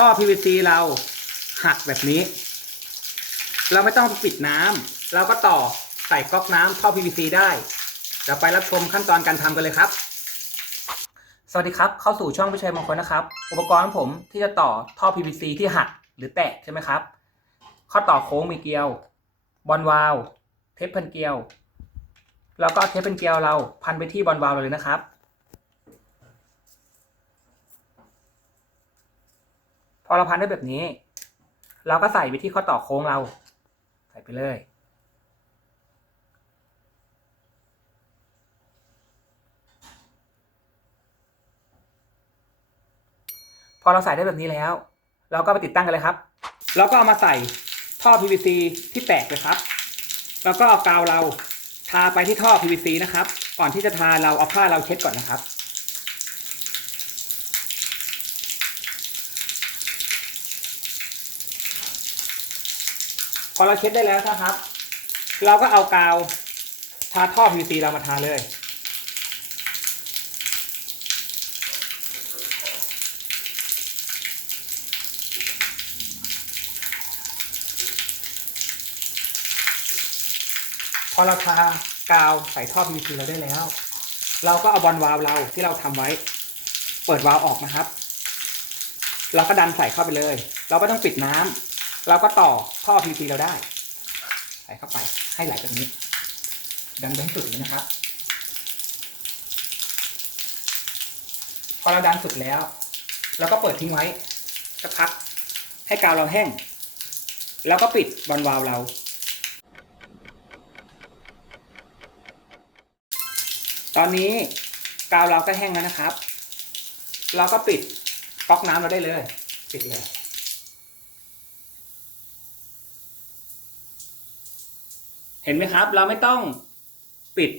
ท่อ PVC เราหักแบบนี้ เราไม่ต้องปิดน้ำเราก็ต่อใส่ก๊อกน้ำท่อ PVC ได้เดี๋ยวไปรับชมขั้นตอนการทำกันเลยครับ สวัสดีครับ เข้าสู่ช่องพิชัยมงคลนะครับ อุปกรณ์ของผมที่จะต่อท่อ PVC ที่หักหรือแตกใช่ไหมครับ ข้อต่อโค้งมีเกลียว บอลวาลเทปพันเกลียว แล้วก็เทปพันเกลียวเราพันไปที่บอลวาลเลยนะครับ พอเราพันได้แบบนี้ เราก็ใส่ไปที่ข้อต่อโค้งเรา ใส่ไปเลย พอเราใส่ได้แบบนี้แล้ว เราก็ไปติดตั้งกันเลยครับ เราก็เอามาใส่ท่อ PVC ที่แตกเลยครับ แล้วก็เอากาวเราทาไปที่ท่อ PVC นะครับ ก่อนที่จะทาเราเอาผ้าเราเช็ดก่อนนะครับ พอเราเช็ดได้แล้วนะครับ เราก็เอากาวทาท่อ PVC เรามาทาเลย พอเราทากาวใส่ท่อ PVC เราได้แล้ว เราก็เอาบอลวาล์วเราที่เราทำไว้ เปิดวาล์วออกนะครับ เราก็ดันใส่เข้าไปเลย เราไม่ต้องปิดน้ำ เราก็ต่อท่อ PVC เราได้ใส่เข้าไปให้ไหลแบบนี้ ดันไปให้สุดเลยนะครับ พอเราดันสุดแล้วเราก็เปิดทิ้งไว้สักพัก ให้กาวเราแห้ง แล้วก็ปิดบอลวาล์วเรา ตอนนี้กาวเราก็แห้งแล้วนะครับ เราก็ปิดก๊อกน้ำเราได้เลย ปิดเลย เห็นไหมครับ เราไม่ต้องปิด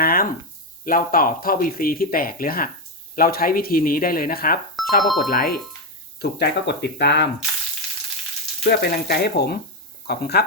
น้ำเราต่อท่อ VC ที่แตกหรือหัก เราใช้วิธีนี้ได้เลยนะครับ ชอบก็กดไลค์ ถูกใจก็กดติดตาม เพื่อเป็นกำลังใจให้ผม ขอบคุณครับ